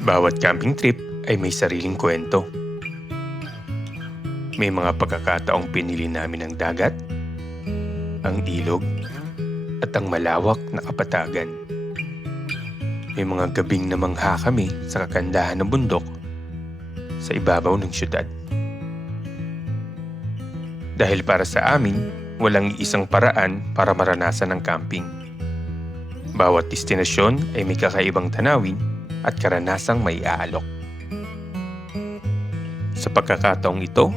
Bawat camping trip ay may sariling kwento. May mga pagkakataong pinili namin ang dagat, ang ilog, at ang malawak na kapatagan. May mga gabing namangha kami sa kagandahan ng bundok sa ibabaw ng syudad. Dahil para sa amin, walang isang paraan para maranasan ang camping. Bawat destinasyon ay may kakaibang tanawin at karanasang may aalok. Sa pagkakataong ito,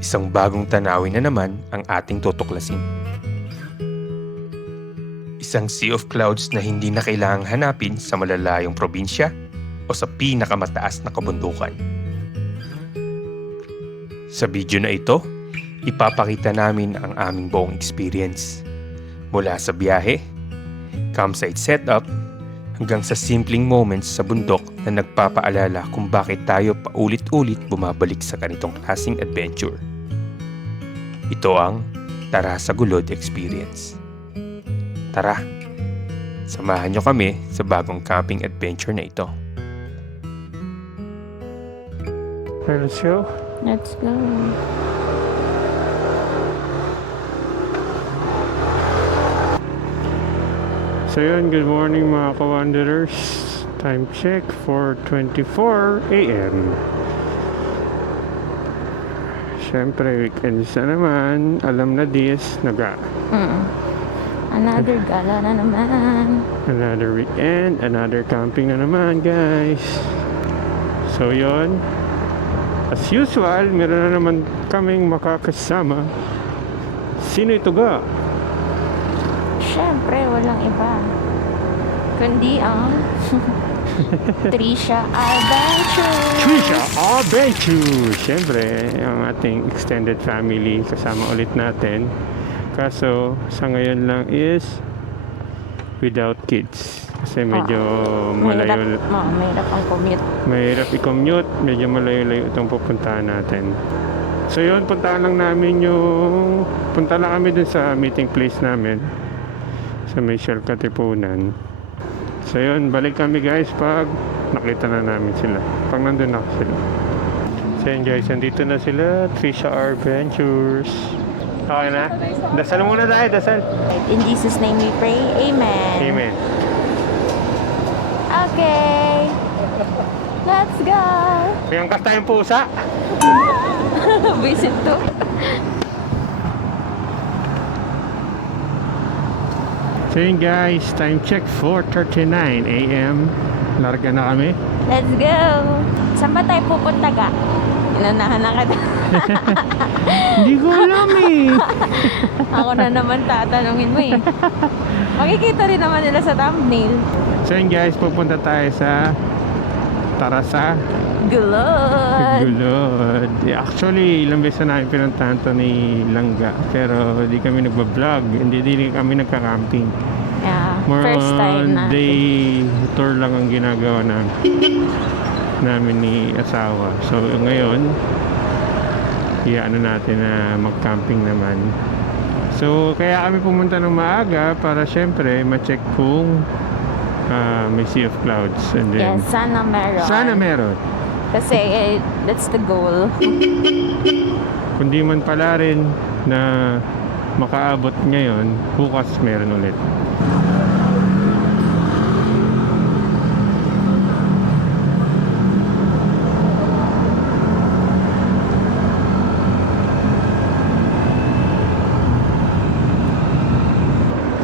isang bagong tanawin na naman ang ating tutuklasin. Isang sea of clouds na hindi na kailangang hanapin sa malalayong probinsya o sa pinakamataas na kabundukan. Sa video na ito, ipapakita namin ang aming buong experience. Mula sa biyahe, campsite setup, hanggang sa simpleng moments sa bundok na nagpapaalala kung bakit tayo paulit-ulit bumabalik sa ganitong klaseng adventure. Ito ang Tara sa Gulod Experience. Tara, samahan nyo kami sa bagong camping adventure na ito. Let's go. Let's go. So yun, good morning mga ka-wanderers. Time check, 4:24 a.m. Siyempre, weekends na naman. Alam na this, Another gala na naman. another weekend, another camping na naman, guys. So yun, as usual, meron na naman kaming makakasama. Sino ito ga? Siyempre, walang iba. Kundi ang Trisha Adventure. Trisha Adventure! Siyempre, ang ating extended family kasama ulit natin. Kaso, sa ngayon lang is without kids. Kasi medyo malayo. Mahirap ang commute. Mahirap i-commute. Medyo malayo-layo itong pupuntahan natin. So yun, punta lang kami dun sa meeting place namin. Sa Michelle Katipunan. So yun, balik kami guys pag nakita na namin sila. Pag nandun na sila. So yun guys, nandito na sila. Trisha Adventures. Okay na? Dasal muna tayo, dasal. In Jesus' name we pray. Amen. Amen. Okay. Let's go. May angkas tayong pusa. Visit to. So yun guys, time check 4:39 a.m. Larga na kami. Let's go. Saan ba tayo pupunta ga? Inanahan na ka. Hindi ko alam eh. Ako na naman tatanungin mo eh. Makikita rin naman nila sa thumbnail. So yun guys, pupunta tayo sa Tarasa Gulod. Gulod. Actually, ilang beses na namin pinuntahan to ni Langga. Pero hindi kami nagbablog. Hindi kami nagka-camping. Yeah, More first time on na. day tour lang ang ginagawa namin ni asawa. So ngayon, ano natin na mag-camping naman. So kaya kami pumunta ng maaga para syempre ma-check kung may sea of clouds. And then, Yes, sana meron. sana meron. Kasi that's the goal. Kundi man pala rin na makaabot ngayon, bukas meron ulit.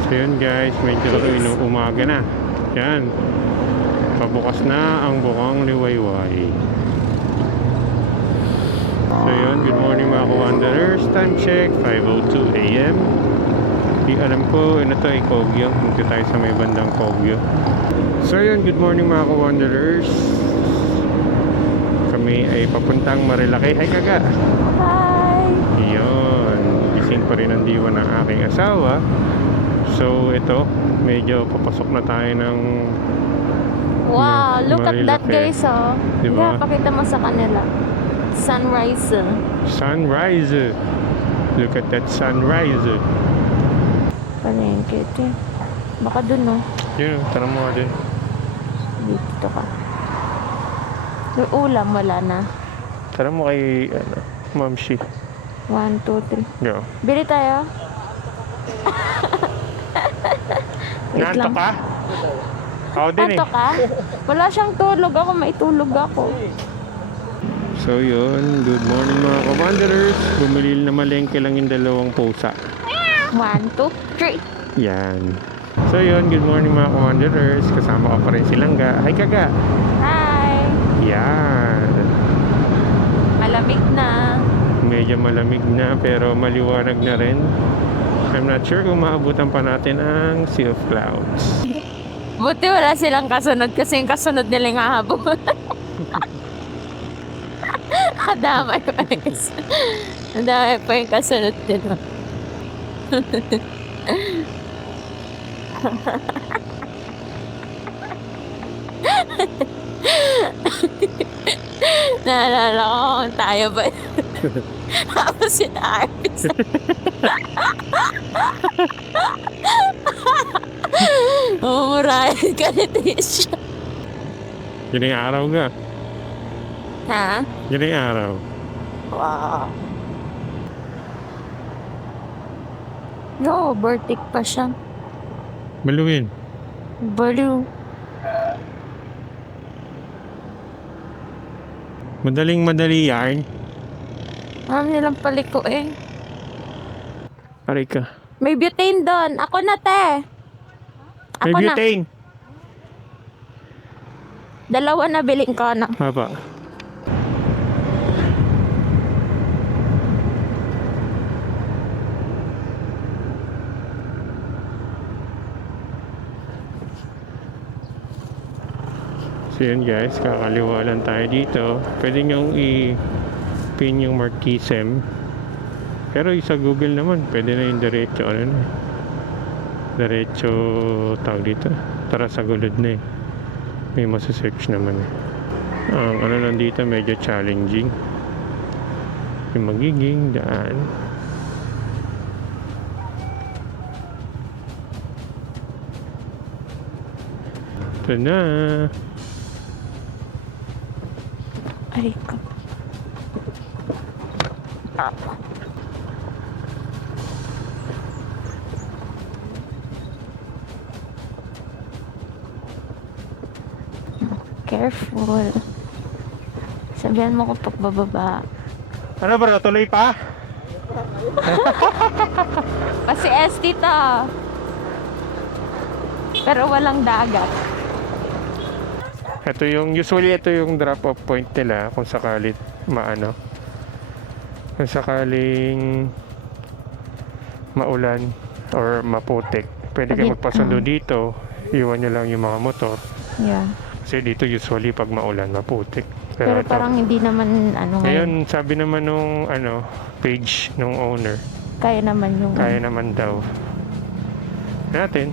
So yun guys, medyo umaga na. Yan. Pabukas na ang bukang liwayway. So yun, good morning mga ka-wanderers. Time check, 5:02 a.m. Di alam ko, ano to ay Kogyo. Punta tayo sa may bandang Kogyo. So yun, good morning mga ka-wanderers. Kami ay papuntang Marilaki. Hi Kaga! Hi! Yun, gising pa rin ang diwa ng aking asawa. So ito, medyo papasok na tayo ng Wow, look at that Marilaki. guys oh. Diba? Yeah, pakita mo sa kanila. Sunrise. sunrise. Look at that sunrise. Palengke ito. Baka dun no. Yun, tara mo din. Dito ka. Yung ulam, wala na. Tara mo kay, Ma'am Shi. 1, 2, 3. Go. Bili tayo. Wait Nanto lang. ka? Ako din eh. Anto ka? Wala siyang tulog. Ako, maitulog ako. So yun, good morning mga Commanderers. Bumili na malengke lang yung dalawang pusa. 1, 2, 3. Yan. So yun, good morning mga Commanderers. Kasama ko pa rin si Langga. Hi Kaga! Hi! Yan. Malamig na. Medyo malamig na pero maliwanag na rin. I'm not sure kung maabutan pa natin ang Sea of Clouds. Buti wala silang kasunod kasi yung kasunod nila yung hahabol. Adamay pa yung kasunod. Adamay pa yung kasunod nila. Naalala ko kung tayo ba. Tapos si Arvis. Umurahin ka ni Trisha. Yun yung araw nga. Ha? Yun yung araw. Wow. No, birthday pa siya. Maluwin. Baliw. Madaling-madali yarn. Alam nilang paliko eh. Aray ka. May butane doon. Ako na, te. May Ako na. butane. Dalawa na biling ko na. Haba. So yun guys, kakaliwa lang tayo dito. Pwede nyong i-pin yung Marquisem. Pero sa Google naman, pwede na yung diretso. Ano na? Diretso tawag dito. Tara sa gulod na eh. May masasearch naman eh. Ang ano lang dito medyo challenging. Yung magiging daan. Ito na. Ay, ko. Careful. Sabihan mo ko pag bababa. Ano bro, tuloy pa? Kasi ST to. Pero walang dagat. Ito yung, usually ito yung drop off point nila kung sakali maano. Kung sakaling maulan or maputik. Pwede kayo magpasundo dito. Iwan nyo lang yung mga motor. Yeah. Kasi dito usually pag maulan, maputik. Pero ito, parang hindi naman ano ngayon. ngayon, sabi naman nung page nung owner, Kaya naman yung kaya naman daw. Natin.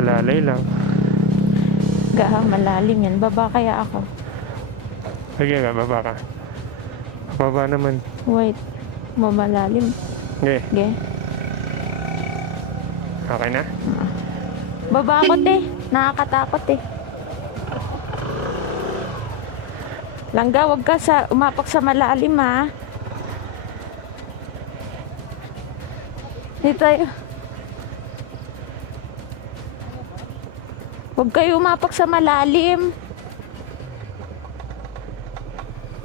Alalay lang. gahang malalim yan. Baba kaya ako. Sige nga, baba ka. Baba naman. Wait. Mamalalim. Okay. Okay. Okay na? Baba ako, te. Nakakatakot, eh. Langga, wag ka umapak sa malalim, ha. Dito tayo. Huwag kayo umapak sa malalim.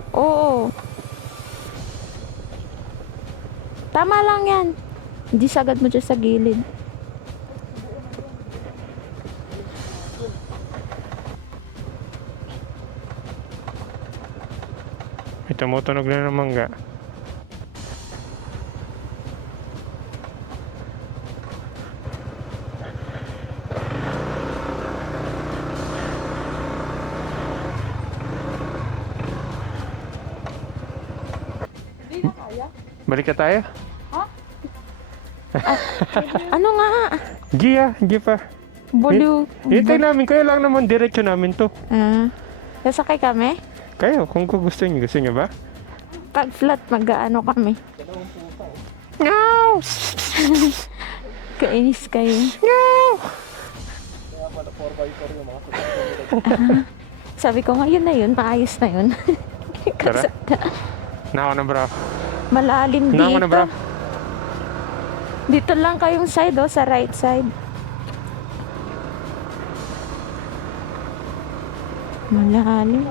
Oo. Tama lang yan. Hindi sagad mo dyan sa gilid. May tumutunog na ng mangga. Balik ka tayo? Ano nga? Gia, Gia pa. Bulu. Hintay namin, kayo lang naman, diretso namin to. Sasakay kami? Kayo, kung gusto niyo ba? Pag flat, mag-ano kami. No! Kainis kayo. No! Sabi ko nga, yun na yun, maayos na yun. Tara. Kasi Nako na bro. malalim Nako na bro. dito. Dito lang kayong side, oh, sa right side. Malalim.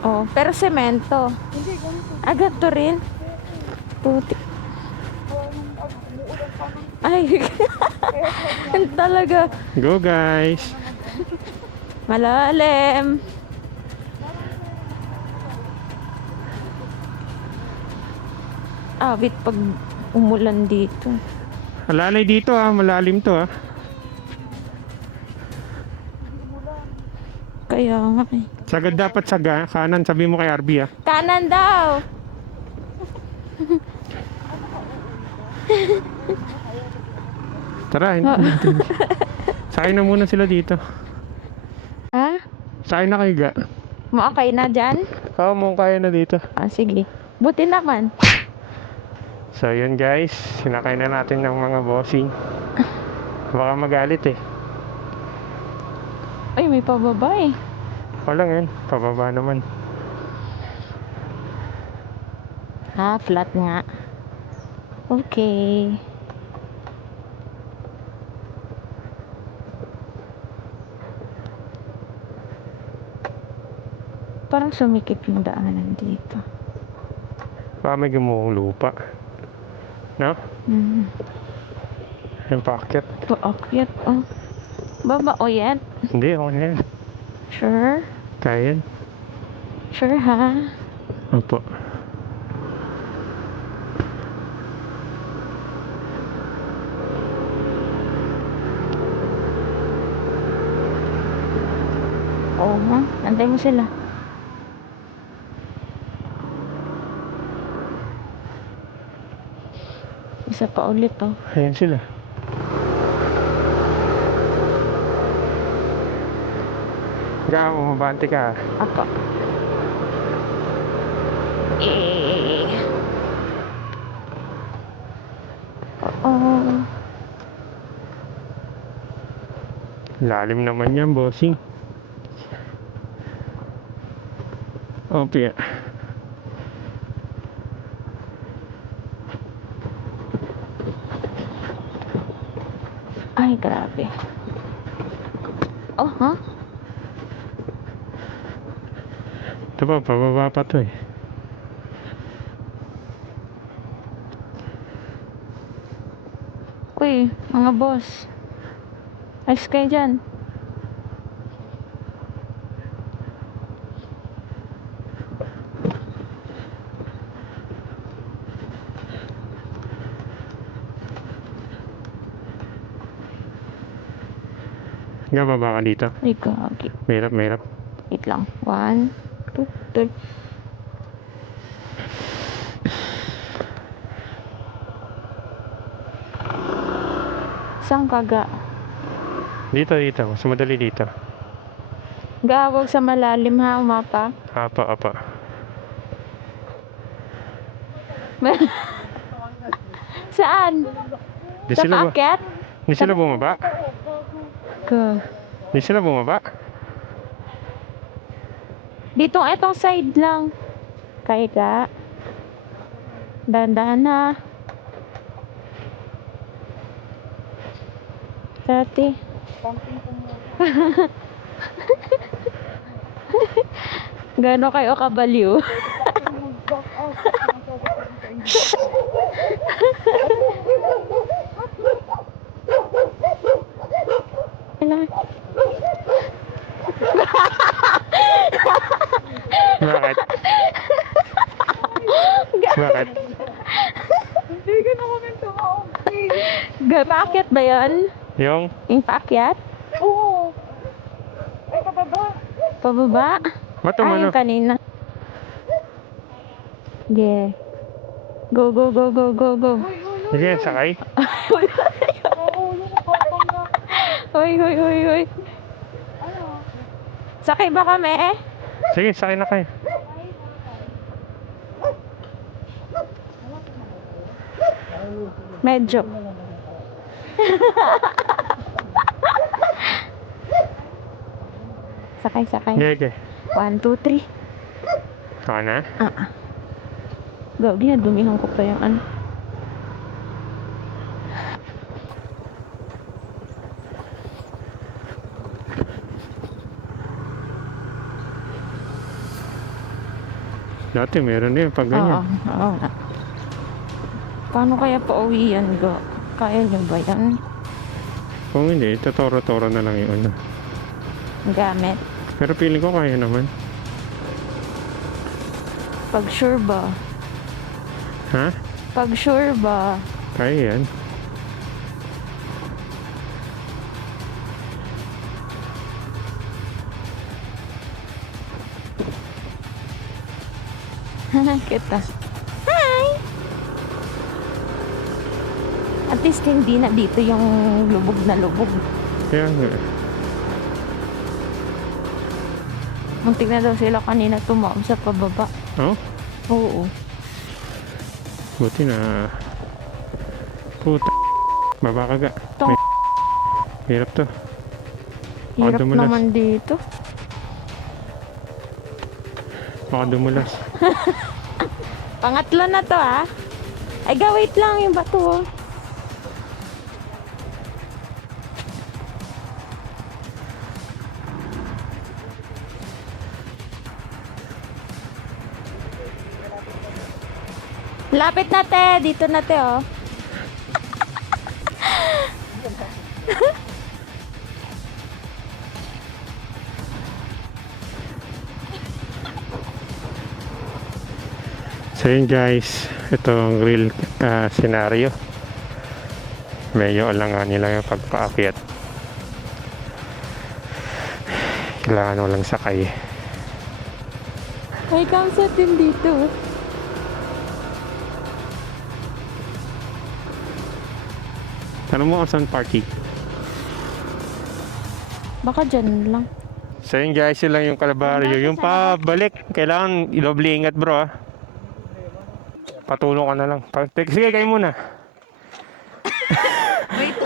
Oh, pero semento. Ganito rin. Puti. Ay, yun talaga. Go guys. Malalim. Wait, pag umulan dito. Alalay dito malalim to Kaya nga eh. Sagad dapat saga, kanan sabi mo kay RB Kanan daw! Tara, sakay na muna sila dito. Ha? Sakay na kayo ga. Okay na dyan? Kaya mo kaya na dito. Sige. Buti naman. So yun guys, sinakay na natin ng mga bossing. Baka magalit Ay, may pababa eh. Walang yan, pababa naman. Flat nga. Okay. Parang sumikip yung daanan dito. Baka may gumuhong lupa. No? Yung packet. Paakyat, oh. Baba, yan. Hindi, ako na yan. Sure? Kaya yan. Sure, ha? Opo. Oo, ha? Nantay mo sila. Isa pa ulit, oh. Ayan sila. Kaya mabante ka. Ako. Eh. Oo. Lalim naman yan, bossing. Opya. Ay, grabe. Oh, ha? Ito pa, pababa pa to Uy, mga boss. Alis kayo dyan. Nga, baba ka dito. Ay, gagi. Mahirap, mahirap. Wait lang. 1, 2, 3. Saan kaga? Dito, dito. Mas madali dito. Gawag sa malalim ha, umapa. Apa, apa. Saan? Di Sa sila ba? paakyat? Di sila bumaba? Ka. Di sila bumaba? Dito, etong side lang. Kaya ka. Dahan-dahan na. Dati. Gano'n kayo kabaliw? Kailangan. Bakit? Bakit? Hindi ka na kami tumaoki. Paakyat ba yun? Yung? Yung paakyat? Oo. Ay, pababa. Pababa? Ba't Ay, umano? yung kanina. Yeah. Go, go, go, go, go, go. Sige, sakay. Nakaulo ko patong na. Hoy, hoy, hoy, hoy. Ano? Sakay ba kami eh? Sige, sakay na kayo. Medyo. Sakay, sakay. Gege. 1, 2, 3. Saka na? Gagi na, dumihan ko pa yung ano. Dati meron din pag ganyan. Oo nga. Paano kaya pa uwi yan, go? Kaya nyo ba yan? Kung hindi, totoro-toro na lang yung ano. Gamit. Pero feeling ko kaya naman. Pag sure ba? Ha? Pag sure ba? Kaya yan. Kita. Hi! At least hindi na dito yung lubog na lubog. Kaya nga. Muntik na daw sila kanina tumawag sa pababa. Oh? Oo. Buti na. Puta. Baba ka ga. Tong- Hirap to. Hirap dumulas. naman dito. Baka dumulas. Pangatlo na to ah. Ay, wait lang yung bato oh. Lapit na te, dito na te oh. So yun guys, itong real scenario. Medyo alanganin lang yung pagpaakyat. Kailangan walang sakay. May kamsat din dito. Tanong mo kung saan parking. Baka dyan lang. So yun guys, yun lang yung Calvario. Yung pabalik, kailangan i-doble ingat bro ah. Patulong ka na lang. Sige, kayo muna.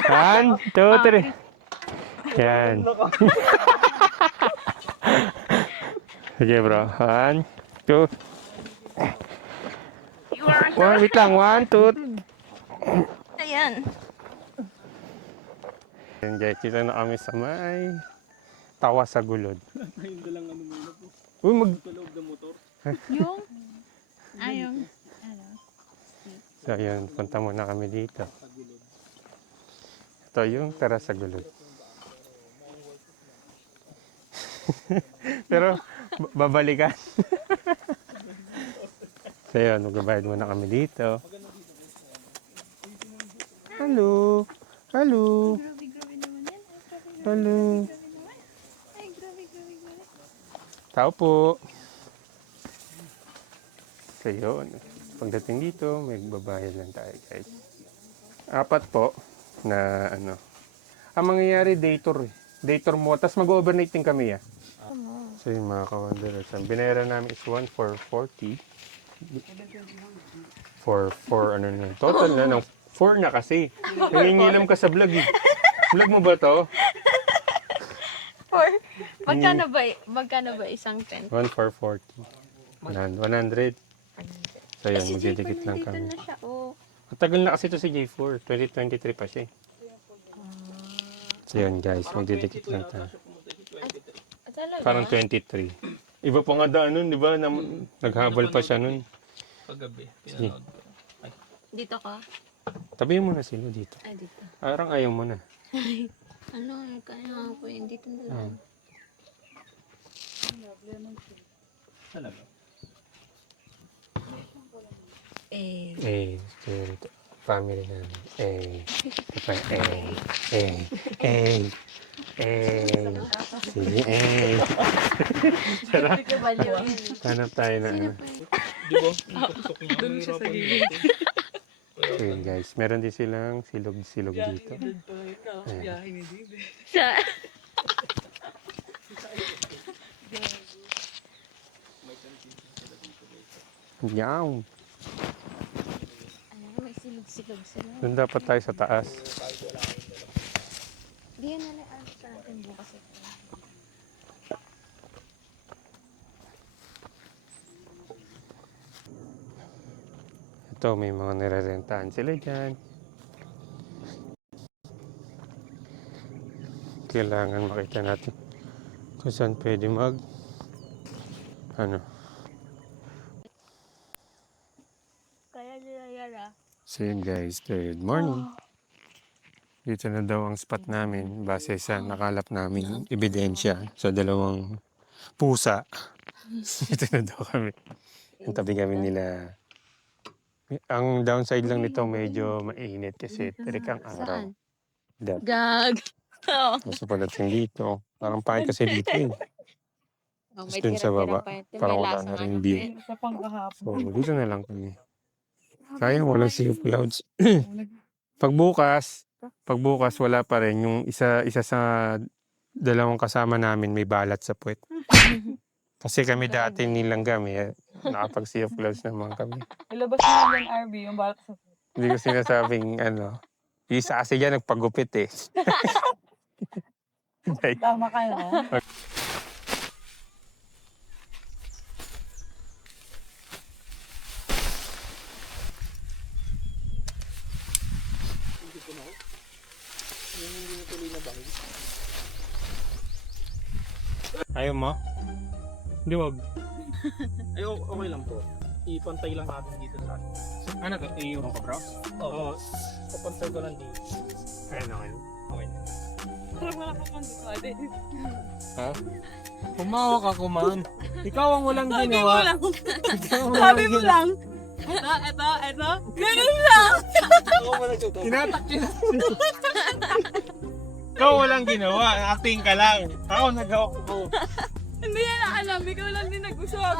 1, 2, 3. Yan. Sige bro. 1, 2. Wait lang. 1, 2. Ayan. Yan guys, dito na kami sa may tawa sa gulod. Uy, Yung? Ayong. So yun, punta muna kami dito. Ito yung tara sa gulod. Pero babalikan. So yun, magbabayad muna kami dito. Hello. Hello. Hello. Tao po. So yun. Pagdating dito, may babayad lang tayo guys. 4 po na ano. Ang mangyayari day tour. Day tour mo. Tapos mag-overnight din kami ah. So yun mga kawanderers. Ang binayara namin is 1 for 40. For ano na. Total na ng 4 na kasi. Nangingilam ka sa vlog eh. Vlog mo ba to? Magkano ba isang tent? 1 for 40. 100. So yan, magdidikit lang kami. Na siya, oh. Matagal na kasi ito si J4. 2023 pa siya. So yan guys, magdidikit lang tayo. Parang 23. Iba pa nga daan nun, di ba? Naghabol pa siya nun. Paggabi. Sige. Dito ka? Tabihin mo na sila dito. Ay, dito. Parang ayaw mo na. Ano, kaya ako yun. Dito na lang. Talaga. Family namin. Sige, Sarap. Hanap tayo na ano. Di ba? Tusok niya. Doon siya sa gilid. So yun guys, meron din silang silog-silog dito. Siya. Yaw. May silog-silog sila. Doon dapat tayo sa taas. Di yan na lang sa atin bukas ito. Ito, may mga nirerentahan sila dyan. Kailangan makita natin kung saan pwede ano. Kaya nila yan ah. So yun guys, good morning. Dito na daw ang spot namin base sa nakalap namin ebidensya sa dalawang pusa. Dito na daw kami. Ang tabi kami nila. Ang downside lang nito medyo mainit kasi talagang araw. Dap. Gag. Basta pagdating dito, parang pangit kasi dito eh. Tapos dun sa baba, parang wala na rin view. Sa panggahapon. So, dito na lang kami. Sayang, walang sea of clouds. Pagbukas, wala pa rin. Yung isa sa dalawang kasama namin may balat sa puwet. Kasi kami dati nilanggam eh. Nakapag sea of clouds naman kami. Ilabas mo yung RB, yung balat sa Hindi ko sinasabing ano. Isa kasi dyan nagpagupit eh. Like, tama ka na. ayaw mo? Hindi wag. Ay, okay lang po. Ipantay lang natin dito sa atin. Ano to? Iyon ko bro? Oo. Papantay ko lang dito. Ayun okay. Okay. Wala ka pang dito. Ha? Kumawa ka kuman. Ikaw ang walang ginawa. Sabi mo lang. Ito. Ganun lang. Tinatakil. Ikaw walang ginawa. Acting ka lang. Ako nagawa ko. Hindi yan alam. Ikaw lang din nag-usap.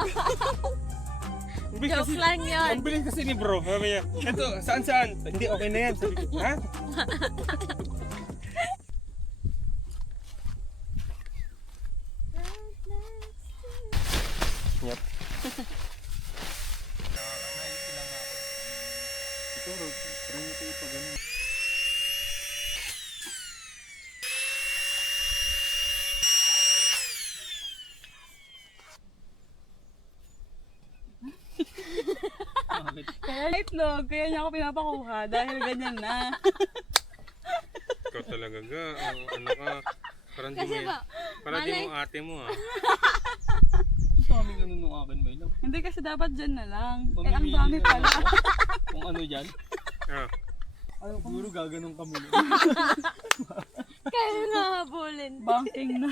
Joke lang yun. Ang bilis kasi ni bro. Sabi niya, ito, saan? Hindi, okay na yan. Sabi ko, ha? Yep. Kaya itlog. Kaya niya ako pinapakuha. Dahil ganyan na. Ikaw talaga ga. Ano ka? Parang di mo, parang di mo ate mo ah. Ang dami ganun nung akin, may lang. Hindi kasi dapat dyan na lang. Ang Mamimili dami na pala. lang ako. Kung ano dyan. Ah. Siguro gaganong kami. Kaya nga habulin. Banking na.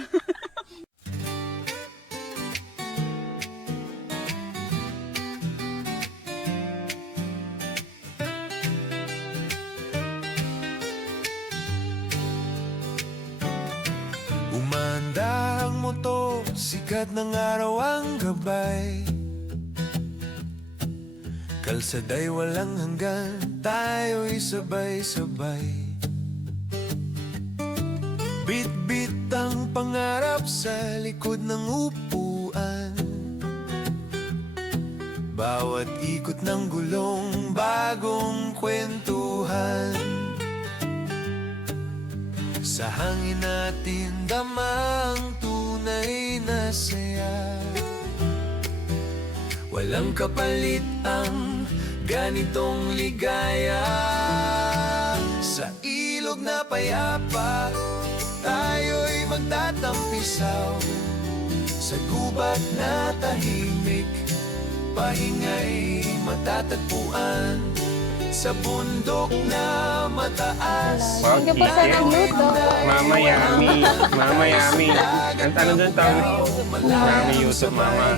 Umanda ang motor, sikat ng araw ang gabay. Kalsada'y walang hanggan, tayo'y sabay-sabay. Bit-bit ang pangarap sa likod ng upuan. Bawat ikot ng gulong, bagong kwentuhan. Sa hangin natin damang tunay na saya. Walang kapalit ang ganitong ligaya. Sa ilog na payapa, tayo'y magtatampisaw. Sa gubat na tahimik, pahinga'y matatagpuan. Sa bundok na mataas, Hanggang pa sa nagluto. Mama Yami. Ang tanong doon tawag. Mami Yusuf, Mama.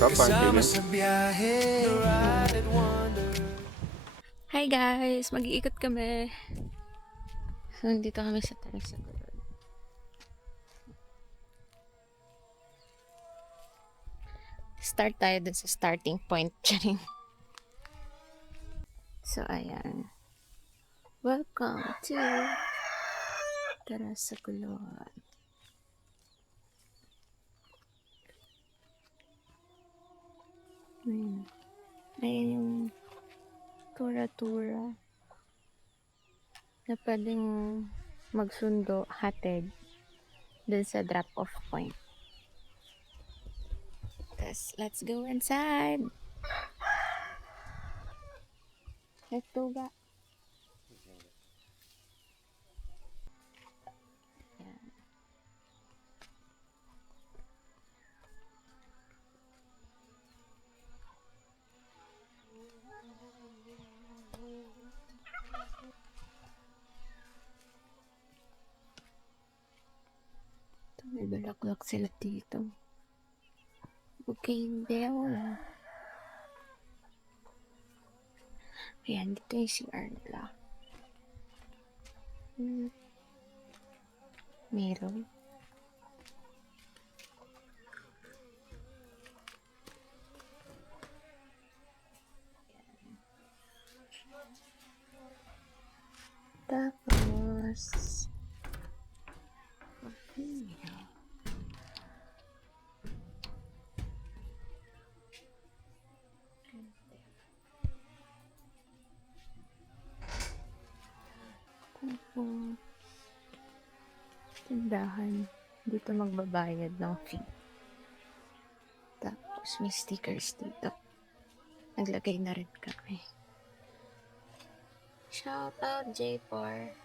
kasama sa biyahe. Ride and wander. Hi guys! Mag-iikot kami. So, nandito kami sa talas. Start tayo dun sa starting point. Charing. So, ayan. Welcome to Taras sa Kulot. Ayan. Ayan yung tura-tura na pwedeng magsundo hatid dun sa drop-off point. Let's go inside. Nagtuga. May balaklak sila dito. Bougainvillea. Ayan, dito yung CR nila. Meron. Tapos, tapos, tindahan. Dito magbabayad ng fee. Tapos, may stickers dito. Naglagay na rin kami. Shout out, J4.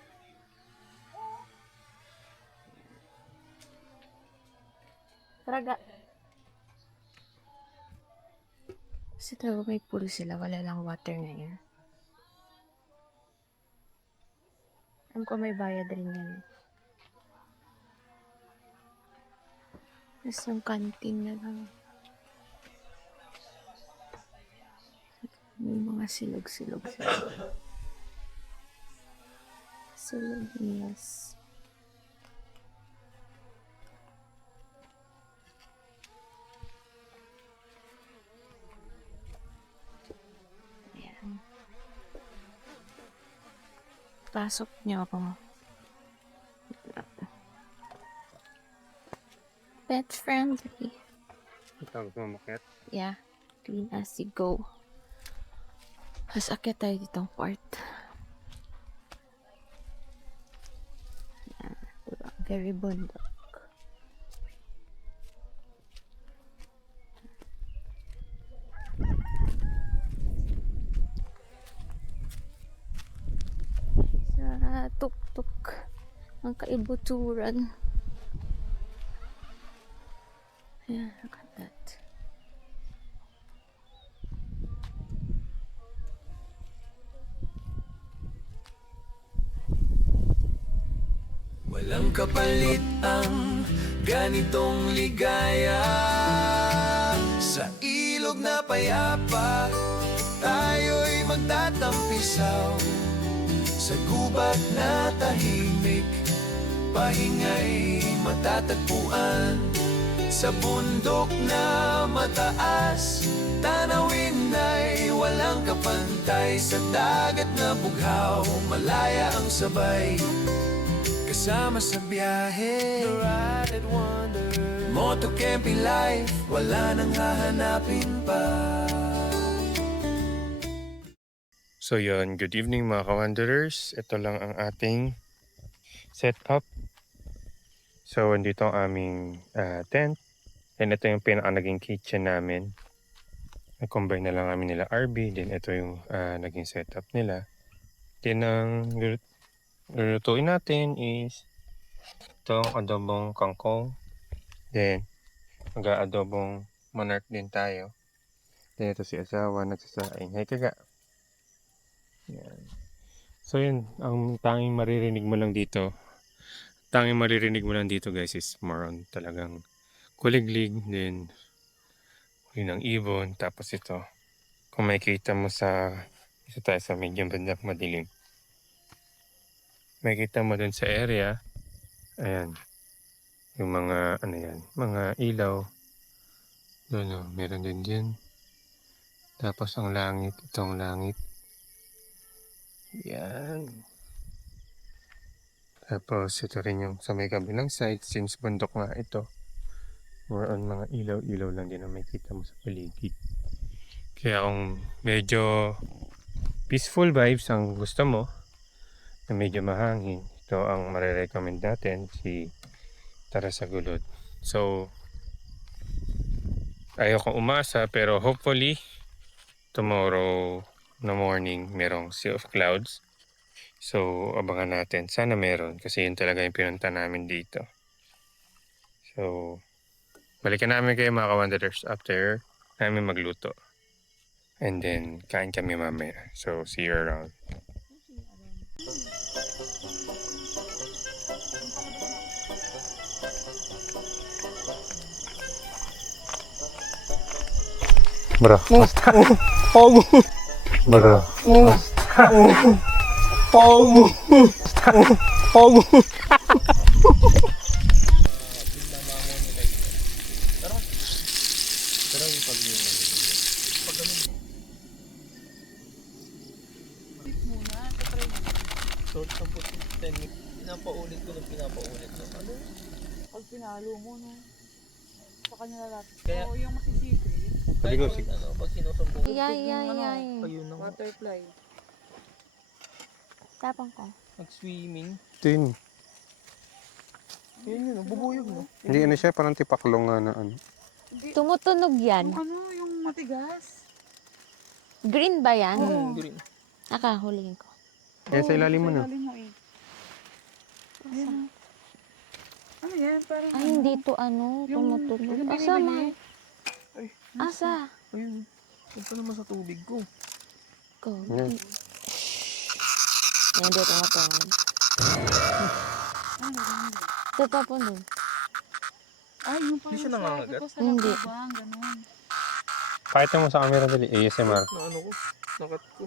Raga. Kasi talaga may pool sila. Wala lang water ngayon. Alam ko may bayad rin yan. Tapos yung canteen na lang. May mga silog-silog sila. Silog, yes. Ayan. Pasok niyo ako. Pet friendly. Ito, gumamakit. Yeah. Clean as you go. Mas akit tayo ditong part. Ayan. Diba? Very bundok. Sa tuk-tuk. Ang kaibuturan. Yeah, look at that. Walang kapalit ang ganitong ligaya. Sa ilog na payapa, tayo'y magtatampisaw. Sa gubat na tahimik, pahinga'y matatagpuan. Sa bundok na mataas, tanawin ay walang kapantay. Sa dagat na bughaw, malaya ang sabay. Kasama sa biyahe, the ride and wonder. Moto camping life, wala nang hahanapin pa. So yun, good evening mga ka-wanderers. Ito lang ang ating setup. So andito ang aming tent. And ito yung pinaka naging kitchen namin. Nag-combine na lang namin nila RB. Then ito yung naging setup nila. Then ang lulutuin natin is itong adobong kangkong. Then mag-aadobong monarch din tayo. Then ito si asawa nagsasaing. Hey kaga. Yan. So yun, ang tanging maririnig mo lang dito guys is more on talagang kuliglig, then yun ang ibon. Tapos ito, kung makikita mo isa tayo sa medyo bandak madilim, makikita mo dun sa area, ayan, yung mga mga ilaw doon, meron din dyan. Tapos ang langit, itong langit, yan. Tapos ito rin yung sa may kabilang side, since bundok nga ito, more on mga ilaw-ilaw lang din ang makikita mo sa paligid. Kaya kung medyo peaceful vibes ang gusto mo, na medyo mahangin, ito ang marirecommend natin, si Tarasagulod. So, ayaw kong umasa, pero hopefully, tomorrow na morning, merong sea of clouds. So, abangan natin. Sana meron kasi yun talaga yung pinunta namin dito. So, balikan namin kayo mga kawanderers after namin magluto. And then, kain kami mamaya. So, see you around. Bro, basta. Bro. So, 10 minutes. Pinapaulit ko. Ano? Pag pinalo mo, no? Sa kanya lalapit. Kaya- Oo, yung masisipit. Sabi ko, Pag sinusumbong ko, Yay. ayun na. Butterfly. Tapang ko. Nag-swimming. ito yun. Yun, bubuyog no? Hindi, ano siya, parang tipaklong nga na ano. Tumutunog yan. Yung ano, yung matigas. Green ba yan? Green. Nakahulin ko. Kaya sa ilalim mo na. Sa ilalim mo eh. Ayan. Ano yan? Parang Ay, hindi to Yung- tumutunog. yung Asa binibili. man? Ay, Asa? ayun. Huwag ka naman sa tubig ko. Go. Yan. Yan, dito tumutunog. Ito pa po nun. Ay, yung parang Hindi siya nangangagat? sa Hindi. labang, ganun. Pakita mo sa camera dali, ASMR. Na ano ko, nakat ko.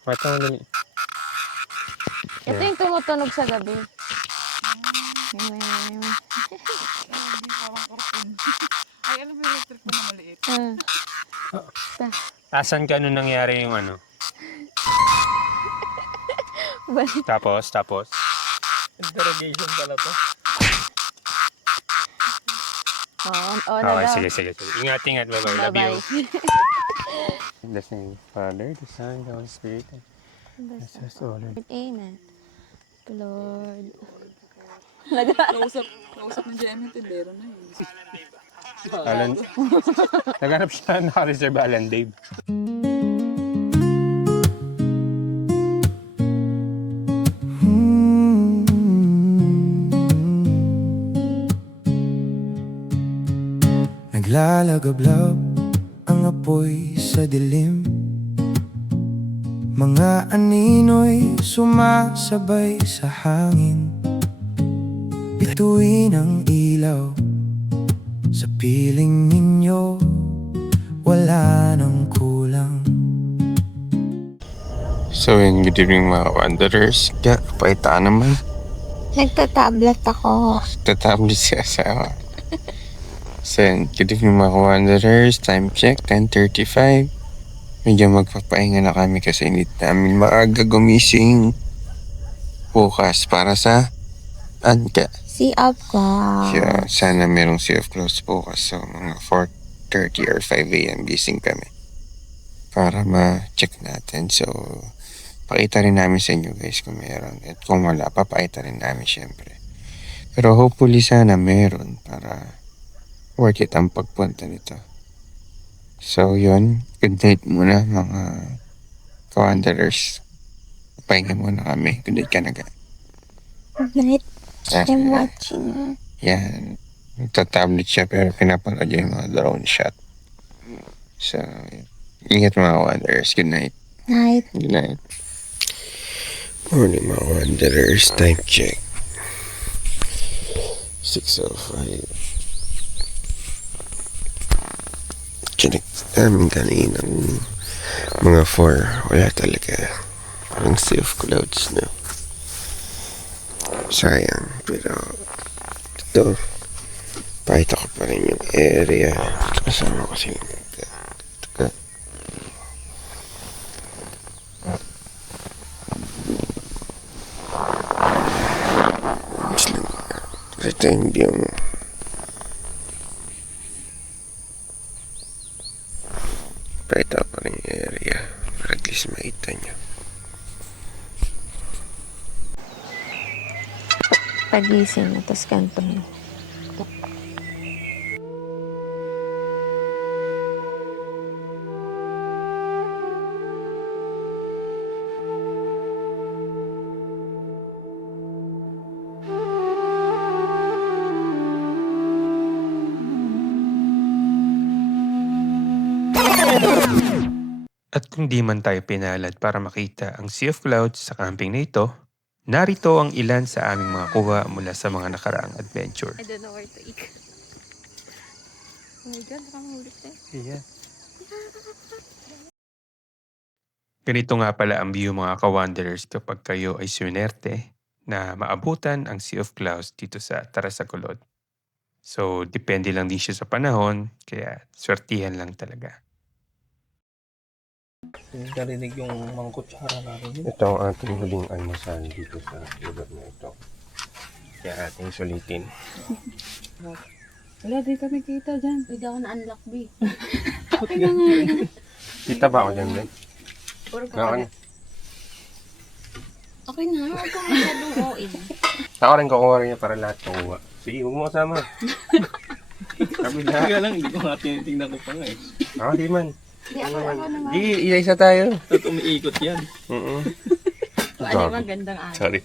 Pakita mo dali. Ito yung tumutunog sa gabi. Hindi, parang karton. Ay, alam mo yung electric po na maliit. Asan ka nung nangyari yung ano? Tapos? Interrogation pala to. Okay, sige. Ingat. Bye-bye. Love you. Bye-bye. In the name of Father, the Son, the Holy Spirit. Jesus, Lord. Amen. Lord. Kausap ng GM, tindero na yun. Alan. Naghanap siya naka-reserve Alan Dave. Naglalagablab ang apoy sa dilim. Mga anino'y sumasabay sa hangin. Bituin ang ilaw sa piling ninyo, wala nang kulang. So, good evening mga wanderers. Paita naman. Nagtatablet ako. Tatablet si asawa. So, good evening mga wanderers. Time check, 10:35. Medyo magpapahinga na kami kasi hindi namin maaga gumising bukas para sa Anka. Si Apka. Kaya sana merong sea of clouds bukas. So, mga 4:30 or 5 a.m. gising kami para ma-check natin. So, pakita rin namin sa inyo guys kung meron. At kung wala, papakita rin namin syempre. Pero hopefully sana meron para worth it ang pagpunta nito. So, yun. Good night muna mga ka-wanderers. Pahinga muna kami. Good night ka na ga. Good night. I'm Ah, watching. yan. Nagtatablet siya pero pinapanood niya yung mga drone shot. So, ingat mga wanderers. Good night. Night. Good night. Morning mga wanderers. Time check. 6:05. Chinik namin kaninang mga 4. Wala talaga. Ang sea of clouds na. Sayang. Pero ito. Pakita ko pa rin yung area. Kasama ko sila. Ito hindi yung pakita pa rin yung area para at least makita nyo. Pagising na, tapos kanto mo. At kung di man tayo pinalad para makita ang Sea of Clouds sa camping na ito, narito ang ilan sa aming mga kuha mula sa mga nakaraang adventure. I don't know where to eat. Oh my God, baka mahulog tayo. Yeah. Ganito nga pala ang view mga ka-wanderers kapag kayo ay sunerte na maabutan ang Sea of Clouds dito sa Tarasacolod. So, depende lang din siya sa panahon, kaya swertihan lang talaga. Narinig yung mga kutsara namin. Ito ang ating huling almusal dito sa lugar na ito. Kaya ating sulitin. Wala, di kami kita dyan. Pwede ako na-unlock, B. Kita ba ako dyan, Ben? Puro ka Ako, Okay na, huwag ka masyadong OA. ako rin kukuha rin niya para lahat kukuha. Sige, huwag mo kasama. Kabila. Kaya lang, hindi ko nga tinitingnan ko pa nga eh. Ako di man. Hindi, ako naman. Di, isa tayo. At umiikot yan. Ano yung magandang araw? Sorry.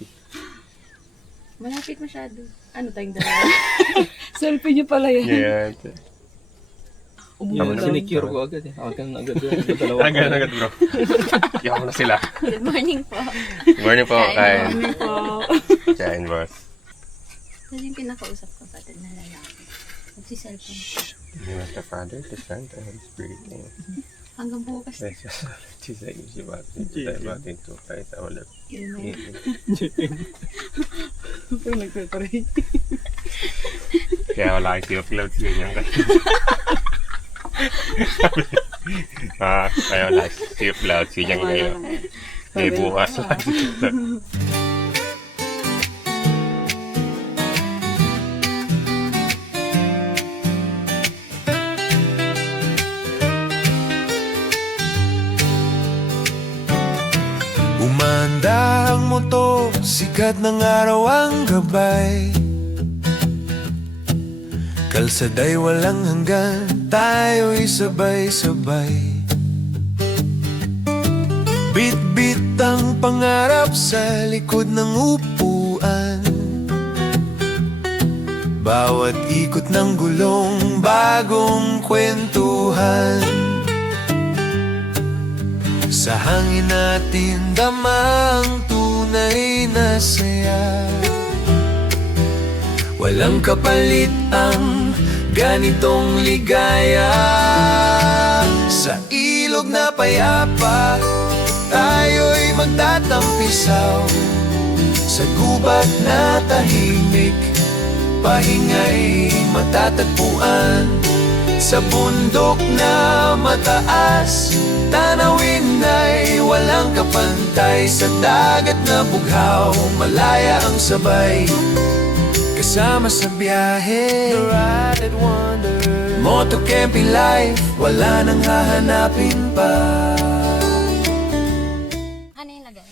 Malapit masyado. Ano tayong dalawa? Selfie niyo pala yan. Yeah. Yan, sinicure ko agad eh. Awag ka na agad doon. Dalawa ko. Agad bro. Iyak mo na sila. Good morning po. Good morning po, Kain. Kami po. Kain, boss. Saan yung kinakausap ko pa na lalaki? Magsi-cellphone. You are the Father, the Son, the Holy Spirit. Hanggang bukas. Jesus, Jesus, you are the to Christ our Lord. Pero nagpe-pray. Kaya wala kayo Sea of Clouds yun yung kaya wala Sea of Clouds yun yung kayo. May bukas. Umanda ang motor, sikat ng araw ang gabay. Kalsaday walang hanggan, tayo'y sabay-sabay. Bit-bit ang pangarap sa likod ng upuan. Bawat ikot ng gulong, bagong kwentuhan. Sa hangin natin damang tunay na saya. Walang kapalit ang ganitong ligaya. Sa ilog na payapa, tayo'y magtatampisaw. Sa gubat na tahimik, pahinga'y matatagpuan. Sa bundok na mataas, tanawin ay walang kapantay. Sa dagat na bughaw, malaya ang sabay. Kasama sa biyahe, the ride and wonder. Moto camping life, wala nang hahanapin pa. Ano yung lagay?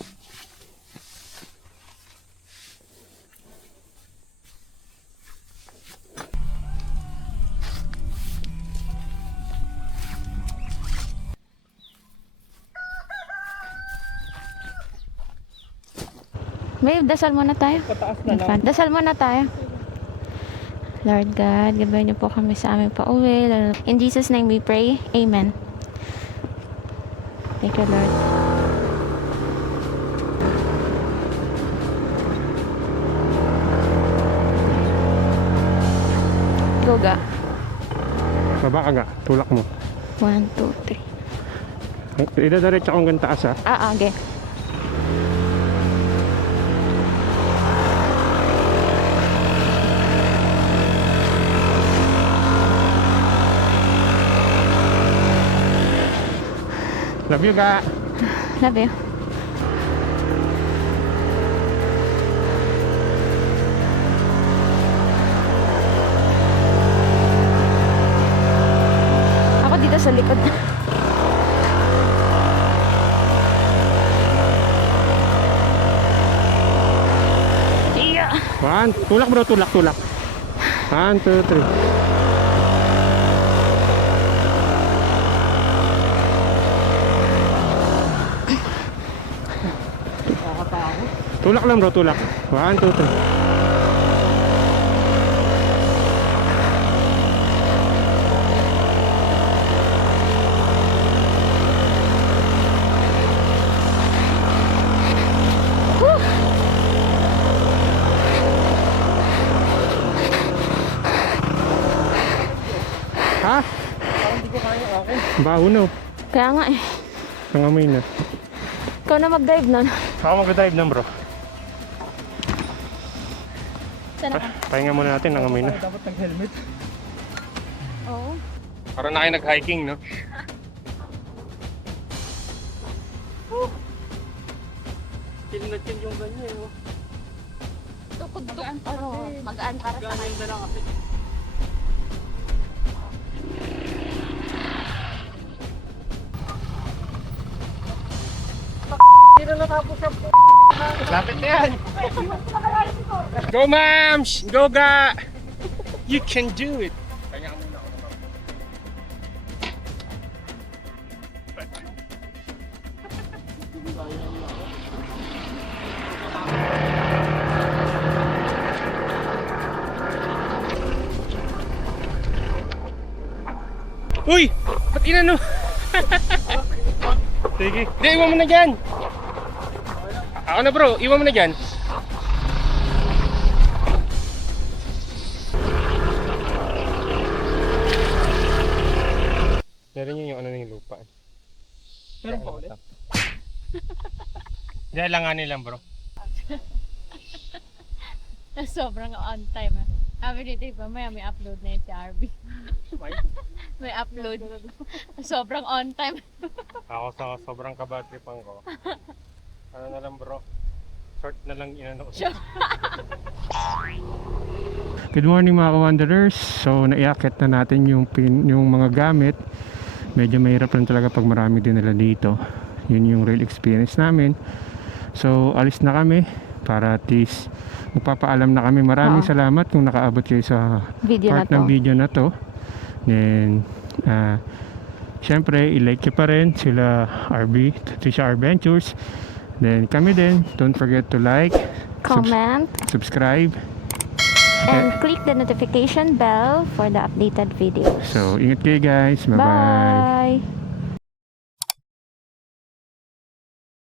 Babe, dasal muna tayo. Pataas na lang. Dasal muna tayo. Lord God, gabayan niyo po kami sa aming pauwi. In Jesus' name we pray. Amen. Thank you, Lord. Go, ga. Baba ka nga, tulak mo. 1, 2, 3. Idadiretso akong hanggang taas ha. Okay. Love you ga. Love you. Ako dito sa likod. Yeah. Tulak bro, tulak. 1, 2, 3. Tulak lang bro, tulak. 1, 2, 3. Baho na. Kaya nga eh. Nangamoy na. Ikaw na mag-drive nun. Ako mag-drive na bro. Sana ka? Pahinga muna natin, nangamoy na. Dapat nag-helmet. Oo. Para na kayo nag-hiking, no? Chill na chill yung ganyan. Oh. Tukod-tuk. Ano, magaan para sa Ganyan na lang kasi. Hindi na natapos yung Lapit na yan! Go, ma'ams! Go, ga! You can do it! Pahinga ka muna ako. Uy! Ba't inano? Sige. Hindi, iwan mo na dyan! Ako na bro, iwan mo na dyan. Meron yun yung ano yung lupa. Meron pa ulit. Dahil langanin lang bro. Sobrang on time. Sabi ni Dave, mamaya may upload na yun si RB. May upload. Sobrang on time. Ako sa sobrang kabatripang ko. Ano na lang bro, short na lang inano ko. Good morning mga ka-wanderers. So naiakit na natin yung mga gamit. Medyo mahirap lang talaga pag marami din nila dito. Yun yung real experience namin. So alis na kami para at least magpapaalam na kami. Maraming salamat kung nakaabot kayo sa Video na part ng to. video na to. Then syempre i-like nyo pa rin sila RB, Trisha Adventures. Then kami din, don't forget to like, Comment subscribe. and click the notification bell for the updated videos. So ingat kayo guys, bye bye. Bye!